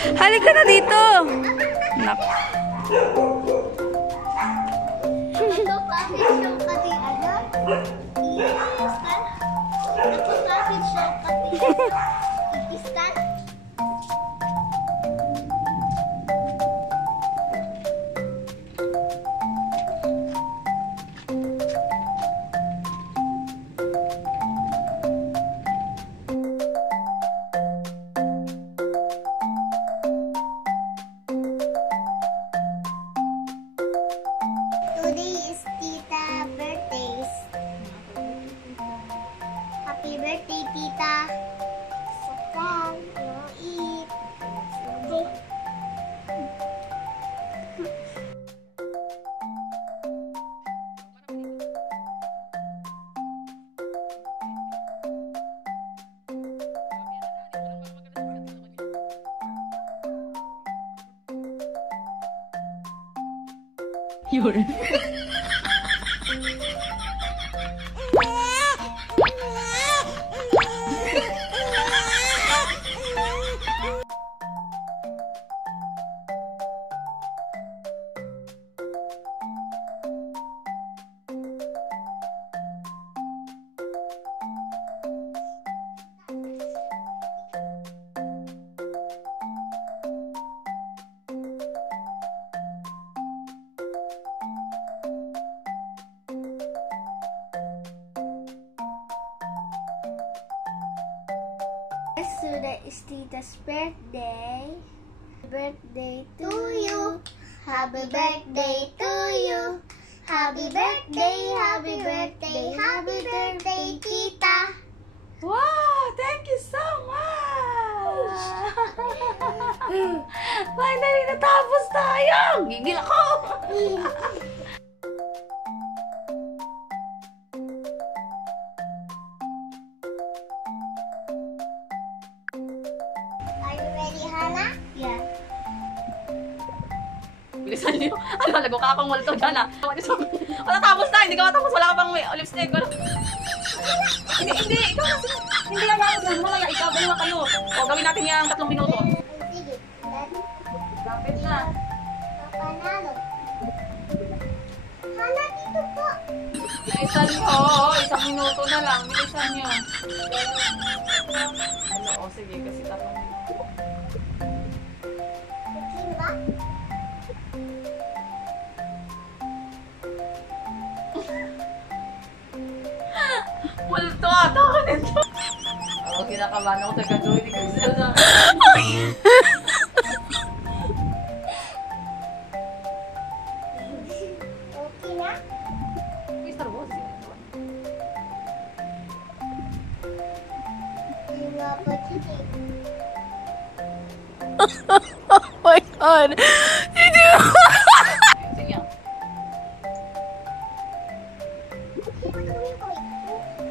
Halika na dito. Nak. Today is Tita birthdays. Happy birthday, Tita. Sit down, you'll eat. Okay. Yun. Today is Tita's birthday. Birthday to you. Happy birthday to you. Happy birthday, happy birthday, happy birthday, Tita. Wow! Thank you so much! Finally, natapos tayo! Gigil ako! Are you ready, Hannah? Yeah. Bilisan niyo. Ano, lago ka akong multo dyan ah. Natapos na, hindi ka matapos. Wala ka pang lipstick. Hindi. Ikaw na sila. Hindi yan ako. Mamaya, ikaw, dalawa kayo. O, gawin natin yung 3 minuto. Sige. Lapit na. Panalo. Hannah, dito po. Bilisan niyo. Oo, 1 minuto na lang. Bilisan niyo. Ano, o, sige. Kasi 3 minuto. Okay ba? Multo ata ka nito. Oo, kinakabahan ako sa gagawin ni Kaisel na. Okay na? Mr. Boss, You want what you think? Oh my god. Sige.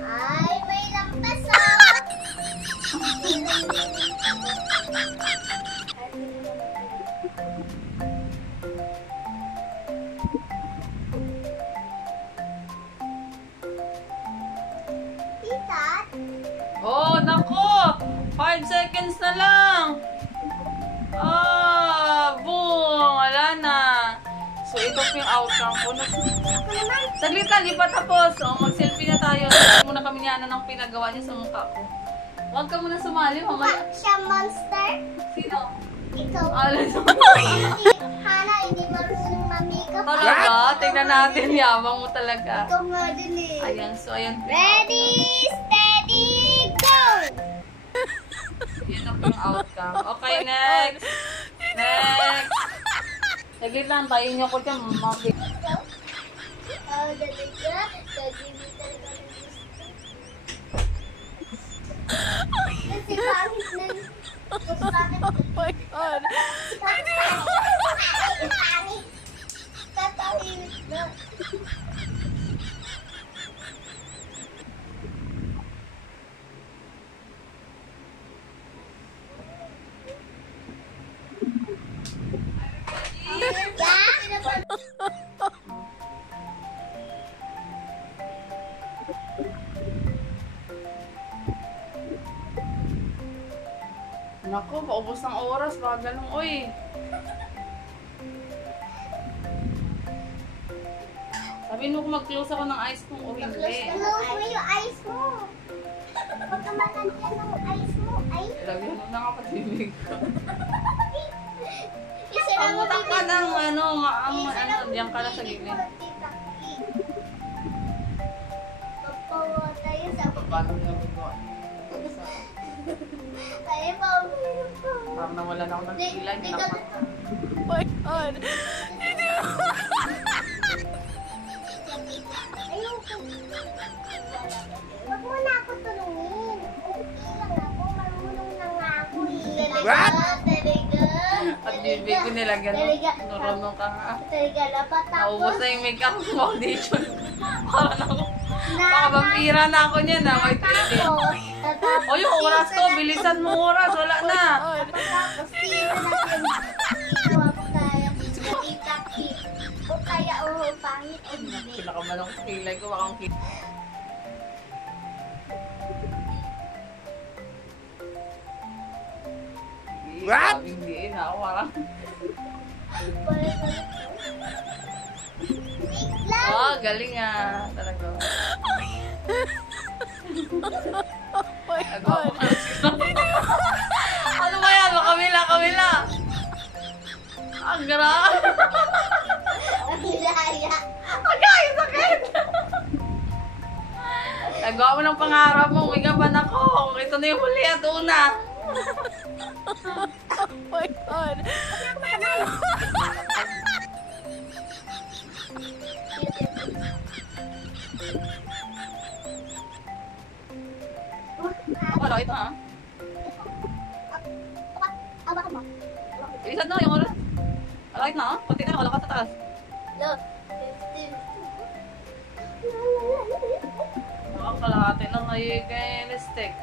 Ay, may lampas ah! Tita? Oh, nako! 5 seconds na lang! Boom! Wala na. So, ito po yung outcome ko. Saglit lang, di pa tapos. O, mag-selfie na tayo. Tapos muna kami niya ng pinagawa niya sa mukha ko. Huwag ka muna sumali, mamaya. Siya monster? Sino? Ikaw. Alas mo. Hannah, hindi marunong ma-makeup. Talaga? Tingnan natin. Yabang mo talaga. Ikaw nga din eh. Ayan, so ayan. Ready, steady, go! Yan na po yung outcome. Okay, next. Next. Saglit lang, tayo niyo ko dyan. Mabig. Oh, talaga? Gagawin talaga ng gusto. Kasi pangit na. Mas bakit? Oh my god. Pangit. Tatawin na. Naku, paubos ng oras. Baka ganun, uy. Sabihin mo kung mag-close ako ng eyes mo o hindi. Close mo yung eyes mo. Huwag ka malantian ng eyes mo. Ay. Lagyan mo na nga patibig ko. Isa lang mo Pamutak ka ng ano, diyan ka na sa gilid. Papawa tayo sa... Paano niya ito? Ay, Parang nawala na ako ng kilay. Oh my God. Ayoko. Huwag mo na ako tulungin. Okay lang ako. Marunong na nga ako eh. What? Talaga. At bibig ko nilagyan mo. Talaga. Nurunong ka nga. Talaga dapat Naubos na yung makeup foundation. Parang ako. Baka vampira na ako niyan na. Wait, wait. O yung oras to. Bilisan mo oras. Wala na. Tapos, sino natin? Huwag tayo. Itakit. O kaya pangit o hindi. Pinakamalong sa kilay ko. Baka ang kilay. What? Hindi na ako. Parang. Oh, galing ah. Talaga. Oh my God. Ano ba yan? Kamila, kamila. Ang grabe. Ang hilaya. Agay, sakit. Nagawa mo ng pangarap mo. May gaban ako. Ito na yung huli at una. Oh my God. Wala, ito ha. Aba ka mo. Isad na yung oras. Alright na ha. Kunti na. Wala ka sa taas. Look. Nakakalahati na ngayon stick.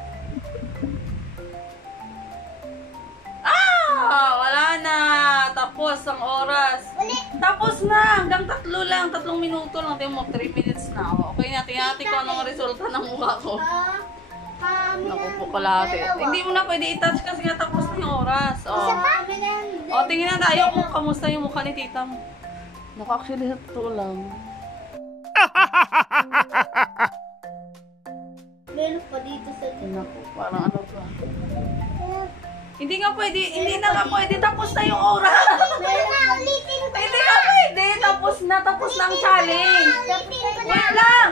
Ah! Wala na. Tapos ang oras. Ulit. Tapos na. Hanggang 3 lang. 3 minuto lang. Tingnan mo, 3 minutes na. Okay na. Tingnan ko anong resulta ng mukha ko. Naku po kalahati. Hindi mo na pwede i-touch kasi nga tapos na yung oras. Isa Oh. pa? O, tingin na tayo kung kamusta yung mukha ni tita mo. Naku, actually, sa totoo lang. Meron pa dito sa Naku, parang ano to. Hindi nga pwede, hindi na nga pwede. Tapos na yung oras. Meron na, ulitin ko. Hindi nga pwede. Tapos na ang challenge. Ulitin ko na. Wait lang.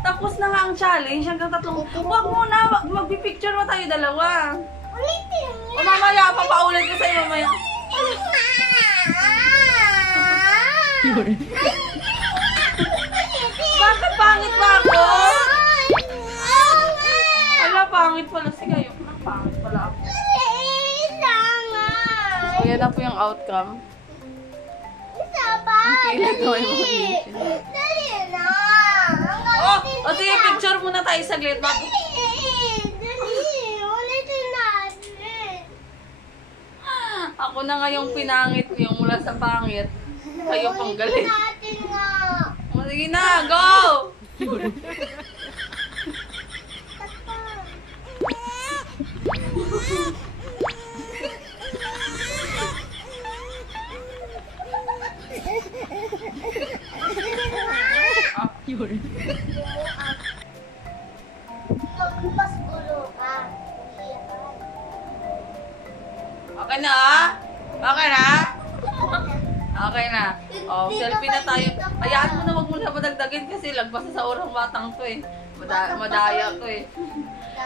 Tapos na nga ang challenge. Hanggang 3. Huwag muna. Magpipicture mo tayo dalawa. Ulitin O mamaya, papaulit ko sa'yo mamaya. Bakit pangit ba ako? Wala, pangit pala. Sige, ayun. Pangit pala ako. So, yan na po yung outcome. Isa pa. Kilay ko yung Dali. foundation. Dali na. O, sige, picture muna tayo saglit. Dali. Ulitin natin. Ako na nga yung pinangit niyo mula sa pangit. Kayo pang galing. Ulitin natin nga. O, sige na, go! Mas gulo ka. Okay na, ah? Okay na? Okay na. O, selfie na tayo. Hayaan mo na, wag mo na padagdagin kasi lagpas na sa orang batang to eh. Madaya to eh.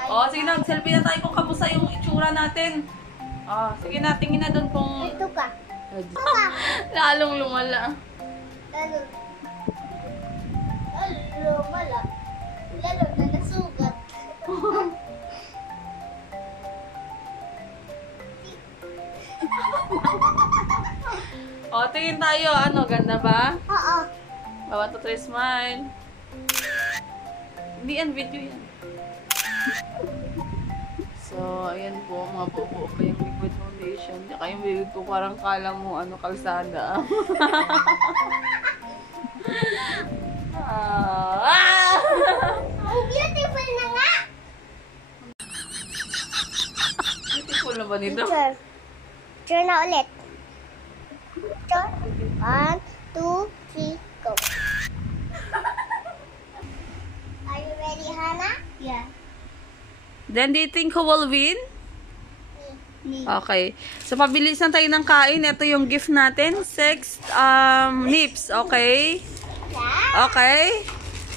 O, sige na, selfie na tayo kung kamusta yung itsura natin. O, sige na, tingin na doon kung Ito ka. Ito ka. lalong lumala. Lalo. Lalo, mala. Lalo na nasugat. O, tingin tayo. Ano, ganda ba? Oo. Bawat to try smile. Hindi yan, video yan. So, ayan po, mga buo pa yung liquid foundation. Tsaka yung bibig ko parang kala mo, ano, kalsada. Ah! Ang beautiful na nga. Beautiful na ba nito? Picture. Picture na ulit. Picture. 1, 2, 3, go. Are you ready, Hannah? Yeah. Then, do you think who will win? Me. Okay. So, pabilisan tayo ng kain. Ito yung gift natin. 6 nips. Okay? Okay.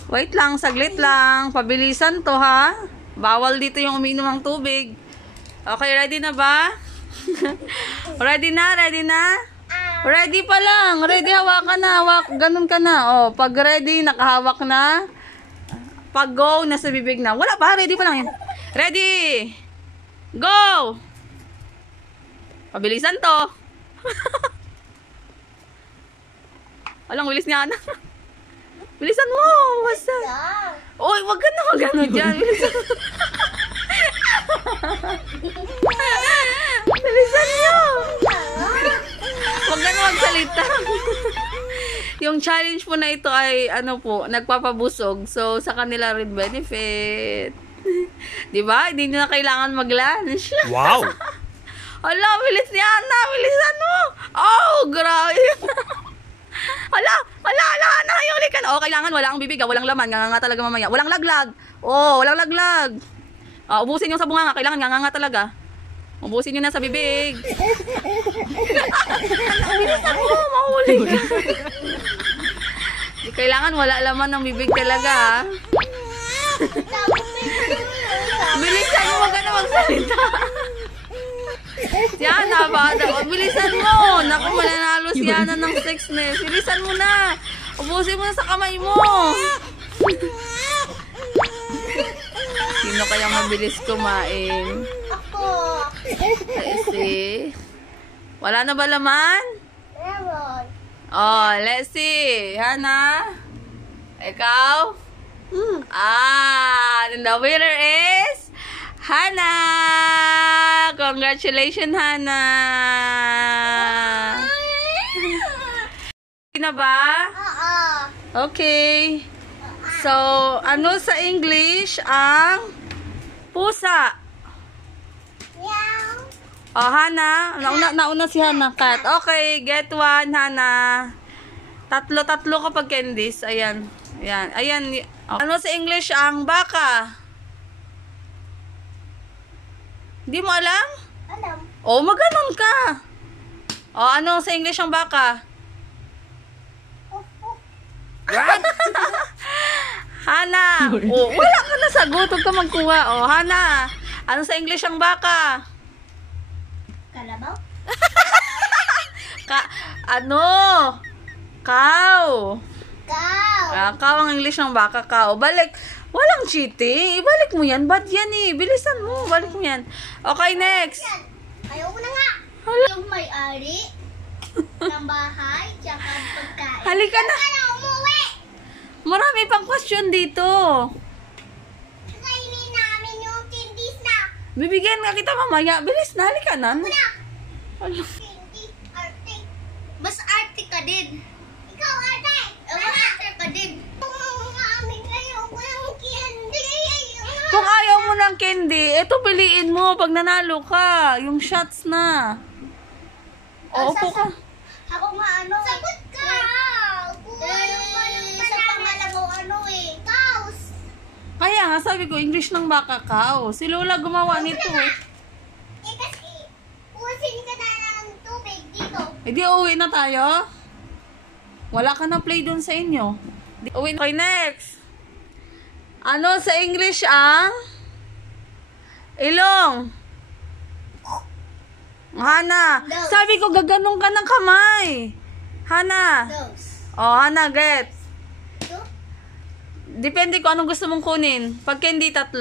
Wait lang, saglit lang. Pabilisan to, ha? Bawal dito yung uminom ng tubig. Okay, ready na ba? Ready na? Ready na? Ready pa lang. Ready, hawakan na. Ganun ka na. Oh, pag ready, nakahawak na. Pag go, nasa bibig na. Wala pa, ready pa lang yan. Ready! Go! Pabilisan to. Alang, bilis niya na. Bilisan mo! Basta. Oy, wag ka na magano dyan. Bilisan nyo! Wag ka na magsalita. Yung challenge po na ito ay, ano po, nagpapabusog. So, sa kanila rin benefit. Diba? Hindi nyo na kailangan mag-lunch. Wow! Hala, bilis niya na. Bilisan mo! Oh, grabe. Hala, huli ka na. Oh, kailangan wala kang bibig, walang laman, nganga talaga mamaya. Walang laglag. Oh, walang laglag. Ubusin yung sa bunganga, kailangan nganga talaga. Ubusin nyo na sa bibig. Mahuli ka. Di kailangan wala laman ng bibig talaga, ha? Bilisan mo, wag ka na magsalita. Si Ana ba? Bilisan mo. Naku, mananalo si Ana ng sexness. Bilisan mo na. Ubusin mo na sa kamay mo. Sino kayang mabilis kumain? Ako. Let's see. Wala na ba laman? Meron. Oh, let's see. Hana? Ikaw? And the winner is Hana! Congratulations, Hana! Na ba? Oo. Okay. So, ano sa English ang pusa? Meow. Oh, Hana. Nauna si Hana. Cat. Okay, get one, Hana. Tatlo kapag candies. Ayan. Ayan. Ano sa English ang baka? Hindi mo alam? Alam. Oh, maganon ka. Oh, ano sa English ang baka? What? Hana. Oh, wala ka na sagot. Huwag ka magkuha. Oh, Hana. Ano sa English ang baka? Kalabaw? Ano? Cow. Cow. Cow ang English ng baka, cow. Balik. Walang cheating. Ibalik mo yan. Bad yan eh. Bilisan mo. Balik mo yan. Okay, next. Ayaw ko na nga. Hala. Yung may-ari ng bahay, tsaka pagkain. Halika na. Ano, umuwi? Marami pang question dito. Kainin namin yung candies na. Bibigyan nga kita mamaya. Bilis na. Halika na. Wala. Hala. Candy, arte. Mas arte ka din. Ikaw, arte. Mas arte ka din. Amin ayaw ko ng candy. Kung ayaw mo ng candy, ito piliin mo pag nanalo ka. Yung shots na. O, upo ka. Ako nga ano. Sagot ka. Sa pangalan mo ano eh. Cows. Kaya nga, sabi ko, English ng baka, cow. Si Lola gumawa nito eh. Eh kasi, usin ka na ng tubig dito. Eh di, uwi na tayo. Wala ka na play doon sa inyo. Uwi na. Okay, next. Ano sa English ang ilong? Hana. Nose. Sabi ko, gaganong ka ng kamay. Hana. Nose. Oh, Hana, get. Ito? Depende kung anong gusto mong kunin. Pag hindi, 3.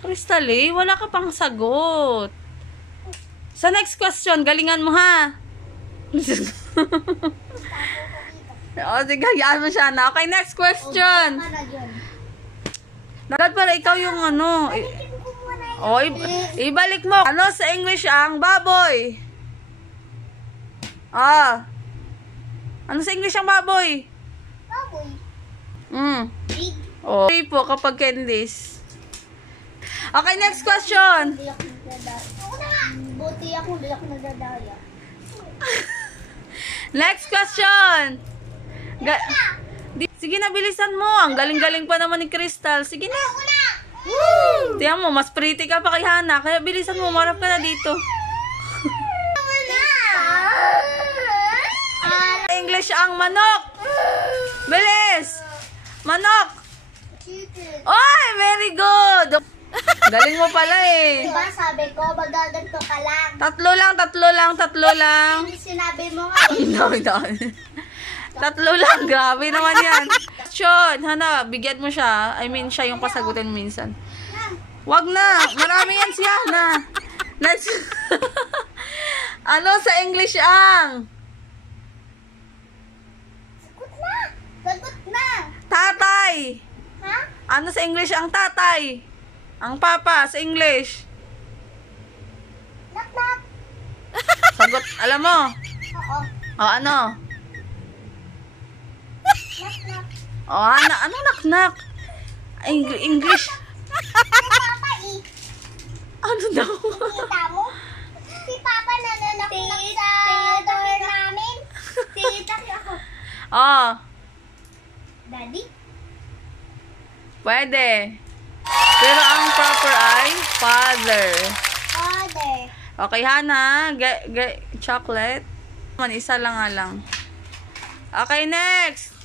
Crystal, wala ka pang sagot. Sa next question, galingan mo ha. O, sige, hayaan mo siya na. Okay, next question. Ano yun? Dapat pala ikaw yung ano. O, ibalik mo. Ano sa English ang baboy? Ano sa English ang baboy? Baboy. Mm. Big. O, po kapag candies. Okay, next question. Hindi ako nagdadaya. Buti ako, hindi ako nagdadaya. Next question. Sige na, bilisan mo. Ang galing-galing pa naman ni Crystal. Sige na. Tiyan mo, mas pretty ka pa kay Hana. Kaya bilisan mo, marap ka na dito. English ang manok. Bilis. Manok. Oy, very good. Galing mo pala eh. Diba sabi ko, magaganto ka lang. Tatlo lang. Hindi sinabi mo nga eh. Tatlo lang. Grabe naman yan. Question. Hana, bigyan mo siya. I mean, siya yung pasagutin minsan. Wag na. Marami yan siya. Hana. Let's... Ano sa English ang? Sagot na. Tatay. Ha? Ano sa English ang tatay? Ang papa sa English. Knock knock. Sagot. Alam mo? Oo. O ano? Knock knock. O Hana. Ano knock-knock? English. Si Papa eh. Ano daw? Kita mo? Si Papa nananaknak sa door namin. Tita ako. Oh. Daddy? Pwede. Pero ang proper ay father. Father. Okay, Hana. Get chocolate. Isa lang nga lang. Okay, next.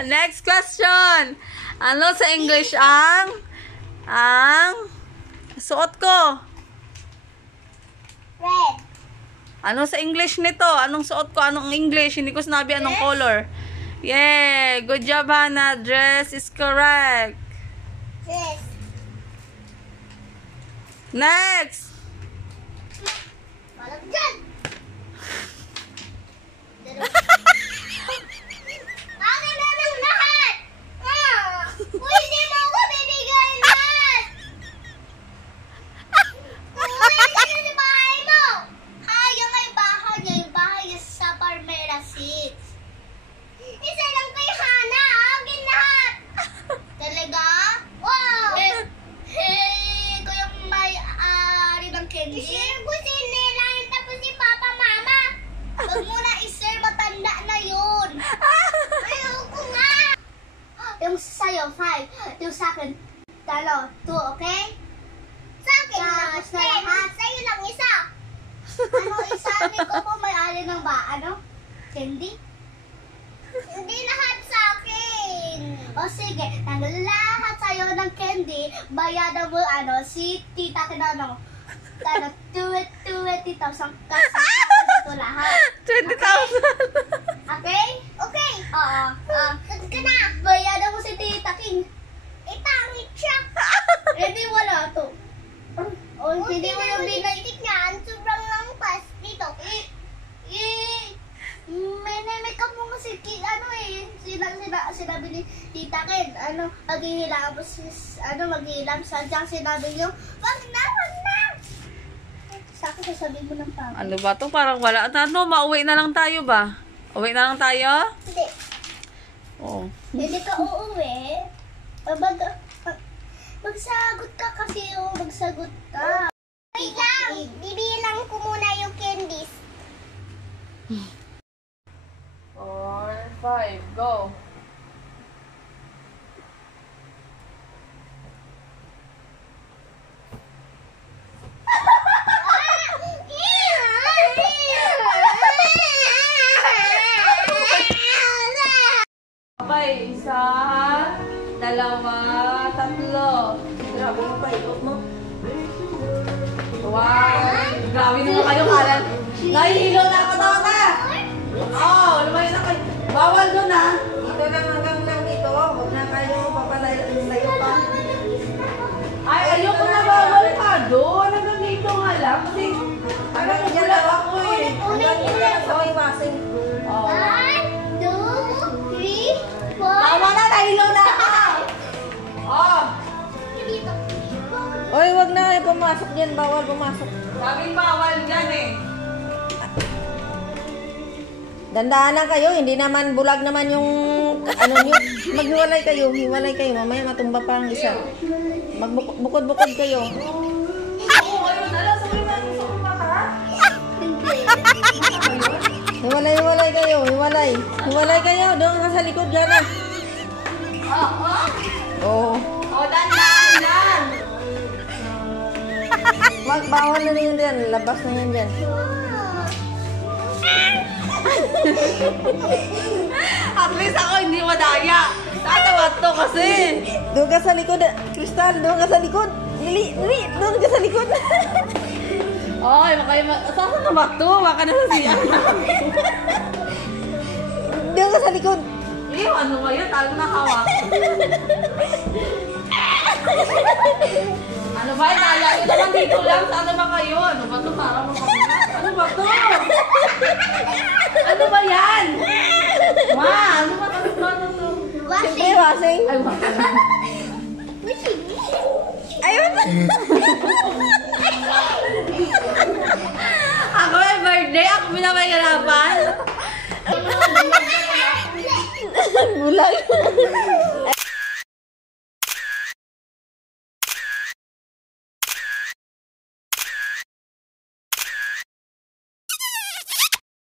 Next question. Ano sa English ang suot ko? Red. Ano sa English nito? Anong suot ko? Anong English? Hindi ko sinabi anong color. Yeah, good job, Hana. Dress is correct. Yes. Next. Malag dyan. Akin na ng lahat. Uy, hindi mo ako bibigay lahat. Uy, sino sa bahay mo? Yung may bahay niya. Yung bahay niya sa Palmera 6. Isa lang kay Hana. Akin lahat. Talaga? Wow. Ito yung may-ari ng candy. I-share ko si Nelayan tapos si Papa Mama. Huwag mo na i-share. Matanda na yun. Ayoko nga. Yung sa'yo, 5. Yung sa'kin, 2, okay? Sa'kin lang, 10. Sa'yo lang isa. Ano isa? Hindi ko po may-ari ng candy? Hindi lahat sa'kin. O sige, nang lahat sa'yo ng candy, bayadan mo si Tita Kinano. 20,000 kasi ito lahat. 20,000. Okay? Okay. Oo. Sagot ka na. Bayadan mo si Tita King. Pangit siya. Hindi wala to. Hindi mo yung binaytik niya. Sobrang lampas dito. May ka mo kasi sinabi ni Tita Ken, maghihilam sadyang sinabi niyo, wag na. Sa akin sasabihin mo ng pangit. Ano ba to? Parang wala. Ano, mauwi na lang tayo ba? Uwi na lang tayo? Hindi. Oo. Hindi ka uuwi. Magsagot ka kasi magsagot ka. Wait lang. Bibilang ko muna yung candies. 4, 5, go. Okay, 1, 2, 3. Grabe mo pa, ikot mo. Wow! Grabe naman kayo, kalan. Nahihilo na ako daw na! Oh, lumayo na kayo. Bawal doon ah. Dito lang hanggang lang dito. Huwag na kayo papalayo pa. Ay, ayoko na bawal ka doon. Hanggang dito nga lang. Kasi, hanggang dyan lang ako eh. Hanggang dito lang ako iwasin. Oh. 1, 2, 3, 4. Tama na, nahilo na ako. Oh. Oy, wag na kayo pumasok dyan. Bawal pumasok. Sabing bawal dyan eh. Dandaan lang kayo. Hindi naman bulag naman yung ano nyo, maghiwalay kayo, mamaya matumba pa ang isa. Magbukod-bukod kayo. Oo, ayun. Alam, sabi na gusto ko mata. Hiwalay kayo, hiwalay kayo, doon ka sa likod, gana. Oo. Dandan. Magbawal na rin yan, labas na yan dyan. At least ako hindi madaya. Tatawa to kasi. Doon ka sa likod, Crystal, doon ka sa likod. Dili, doon ka sa likod. Ay, baka yung... Saan na ba to? Baka na sa siya. Doon ka sa likod. Ew, ano ba yun? Tago na hawak. Ano ba yun? Naya yun naman dito lang. Saan ba kayo? Ano ba to? Para mo ano ba to? Ano ba yan? Ma, ano ba to? Siyempre, wasing. Ay, ma. Ayun. Ako may birthday. Ako pinapahirapan. Gulag.